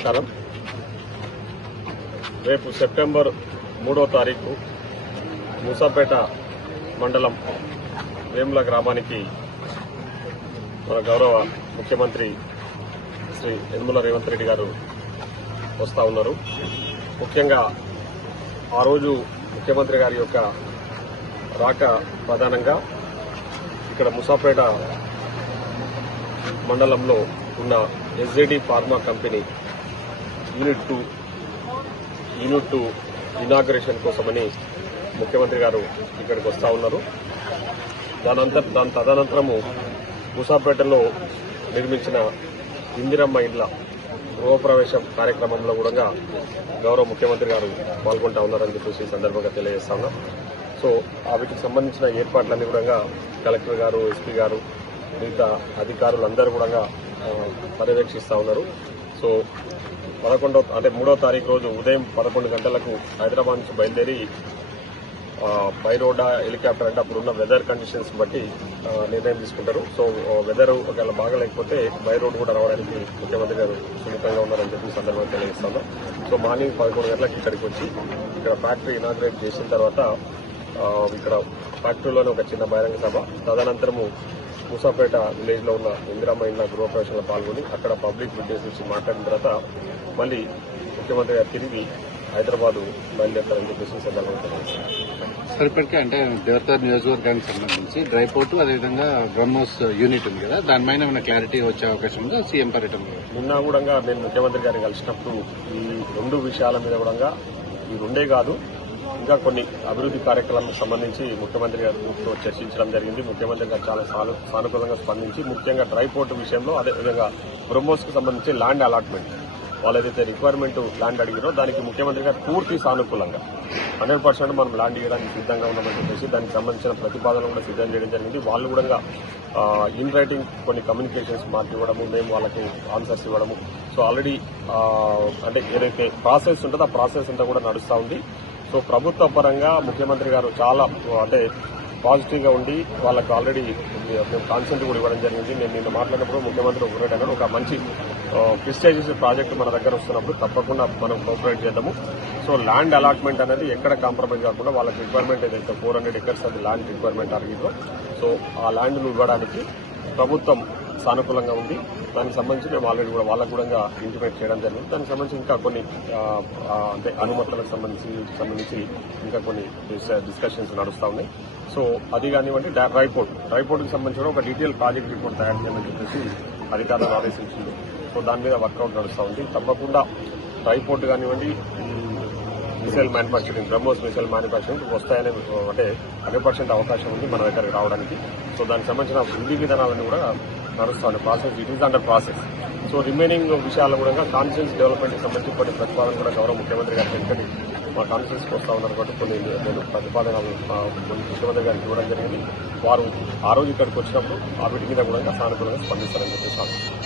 నమస్కారం. రేపు సెప్టెంబర్ మూడో తారీఖు మూసాపేట మండలం వేముల గ్రామానికి మన గౌరవ ముఖ్యమంత్రి శ్రీ యనమల రేవంత్ రెడ్డి గారు వస్తా ఉన్నారు. ముఖ్యంగా ఆ రోజు ముఖ్యమంత్రి గారి యొక్క రాక ప్రధానంగా ఇక్కడ ముసాపేట మండలంలో ఉన్న SJD pharma company unit two unit two inauguration కోసమని ముఖ్యమంత్రి గారు ఇక్కడికి వస్తూ ఉన్నారు. దానంతర దాని తదనంతరము ముసాపేటలో నిర్మించిన ఇందిరమ్మ ఇండ్ల గృహప్రవేశం కార్యక్రమంలో కూడా గౌరవ ముఖ్యమంత్రి గారు పాల్గొంటా ఉన్నారని చెప్పేసి సందర్భంగా తెలియజేస్తా ఉన్నాం. సో వాటికి సంబంధించిన ఏర్పాట్లన్నీ కూడా కలెక్టర్ గారు ఎస్పీ గారు మిగతా అధికారులందరూ కూడా పర్యవేక్షిస్తూ ఉన్నారు. సో పదకొండో అంటే మూడో తారీఖు రోజు ఉదయం పదకొండు గంటలకు హైదరాబాద్ నుంచి బయలుదేరి ఆ, బై హెలికాప్టర్ అంటే అప్పుడున్న వెదర్ కండిషన్స్ బట్టి నిర్ణయం తీసుకుంటారు. సో వెదర్ ఒకవేళ బాగలేకపోతే బై రోడ్ కూడా రావడానికి ముఖ్యమంత్రి గారు సున్నితంగా ఉన్నారని చెప్పి సందర్భంగా తెలియజేస్తాను సో మార్నింగ్ పదకొండు గంటలకు ఇక్కడికి వచ్చి ఇక్కడ ఫ్యాక్టరీ ఇనాగ్రేట్ చేసిన తర్వాత ఇక్కడ ఫ్యాక్టరీలోనే ఒక చిన్న బహిరంగ సభ. తదనంతరము మూసాపేట విలేజ్లో ఉన్న ఇందిరామ్మ ఇండ్ల గృహప్రవేశంలో పాల్గొని అక్కడ పబ్లిక్ ఉద్దేశించి మాట్లాడిన తర్వాత మళ్ళీ ముఖ్యమంత్రి గారు తిరిగి హైదరాబాద్ బయలుదేరతారని చెప్పేసి సందర్భంగా ఇప్పటికే అంటే దేవతార్ నియోజకవర్గానికి సంబంధించి డ్రై పోర్టు అదేవిధంగా బ్రహ్మోస్ యూనిట్ ఉంది కదా దానిపైన ఏమైనా క్లారిటీ వచ్చే అవకాశం ఉందా? సీఎం పర్యటనలో? నిన్న కూడా నేను ముఖ్యమంత్రి గారిని కలిసినప్పుడు ఈ రెండు విషయాల మీద కూడా ఈ రెండే కాదు ఇంకా కొన్ని అభివృద్ధి కార్యక్రమాలకు సంబంధించి ముఖ్యమంత్రి గారితో చర్చించడం జరిగింది. ముఖ్యమంత్రి గారు చాలా సాను సానుకూలంగా స్పందించి ముఖ్యంగా డ్రై పోర్టు విషయంలో అదేవిధంగా బ్రహ్మోస్కి సంబంధించి ల్యాండ్ అలాట్మెంట్. వాళ్ళు ఏదైతే రిక్వైర్మెంట్ ల్యాండ్ అడిగినో దానికి ముఖ్యమంత్రి గారు పూర్తి సానుకూలంగా. హండ్రెడ్ పర్సెంట్ మనం ల్యాండ్ ఇవ్వడానికి సిద్ధంగా ఉన్నామని చెప్పేసి దానికి సంబంధించిన ప్రతిపాదన కూడా సిద్ధం చేయడం జరిగింది. వాళ్ళు కూడా ఇన్ రైటింగ్ కొన్ని కమ్యూనికేషన్స్ మాకు ఇవ్వడము మేము వాళ్ళకు ఆన్సర్స్ ఇవ్వడము. సో ఆల్రెడీ అంటే ఏదైతే ప్రాసెస్ ఉంటుందో ఆ ప్రాసెస్ అంతా కూడా నడుస్తూ ఉంది. సో ప్రభుత్వ పరంగా ముఖ్యమంత్రి గారు చాలా అంటే పాజిటివ్గా ఉండి వాళ్ళకు ఆల్రెడీ మేము కాన్సెంట్ కూడా ఇవ్వడం జరిగింది. నేను నిన్న మాట్లాడినప్పుడు ముఖ్యమంత్రి ఒకటి అన్నాడు ఒక మంచి ప్రిస్టేజియస్ ప్రాజెక్ట్ మన దగ్గర వస్తున్నప్పుడు తప్పకుండా మనం కోఆపరేట్ చేద్దాము. సో ల్యాండ్ అలాట్మెంట్ అనేది ఎక్కడ కాంప్రమైజ్ కాకుండా వాళ్ళకి రిక్వైర్మెంట్ ఏదైతే ఫోర్ హండ్రెడ్ ఎకర్స్ అది ల్యాండ్ రిక్వైర్మెంట్ అడిగిందో సో ఆ ల్యాండ్ను ఇవ్వడానికి ప్రభుత్వం సానుకూలంగా ఉంది. దానికి సంబంధించి మేము ఆల్రెడీ కూడా వాళ్ళకు కూడా ఇంటిమేట్ చేయడం జరిగింది. దానికి సంబంధించి ఇంకా కొన్ని అంటే అనుమతులకు సంబంధించి సంబంధించి ఇంకా కొన్ని డిస్కషన్స్ నడుస్తూ ఉన్నాయి. సో అది కానివ్వండి రైపోర్ట్ రైపోర్ట్కి డ్రైపోర్ట్కి సంబంధించి కూడా ఒక డీటెయిల్ ప్రాజెక్ట్ రిపోర్ట్ తయారు చేయమని చెప్పేసి అధికారులను ఆదేశించింది. సో దాని మీద వర్కౌట్ నడుస్తూ ఉంది. తప్పకుండా రైపోర్ట్ కానివ్వండి missile manufacturing BrahMos missile manufacturing వస్తాయనే అంటే హండ్రెడ్ పర్సెంట్ అవకాశం ఉంది మన దగ్గరికి రావడానికి. సో దానికి సంబంధించిన విధి విధానాలన్నీ కూడా నడుస్తుంది process it is under process so remaining విషయాలు కూడా కాన్ఫిడెన్స్ డెవలప్మెంట్ సంబంధించి కొన్ని ప్రతిపాదన కూడా గౌరవ ముఖ్యమంత్రి గారు వెంటనే మా కాన్ఫిడెన్స్ వస్తా ఉన్నారు కాబట్టి కొన్ని నేను ప్రతిపాదనలు ముఖ్యమంత్రి గారికి ఇవ్వడం జరిగింది. వారు ఆ రోజు ఇక్కడికి వచ్చినప్పుడు ఆ వీటి మీద కూడా సానుకూలంగా స్పందిస్తారని చెప్పేసి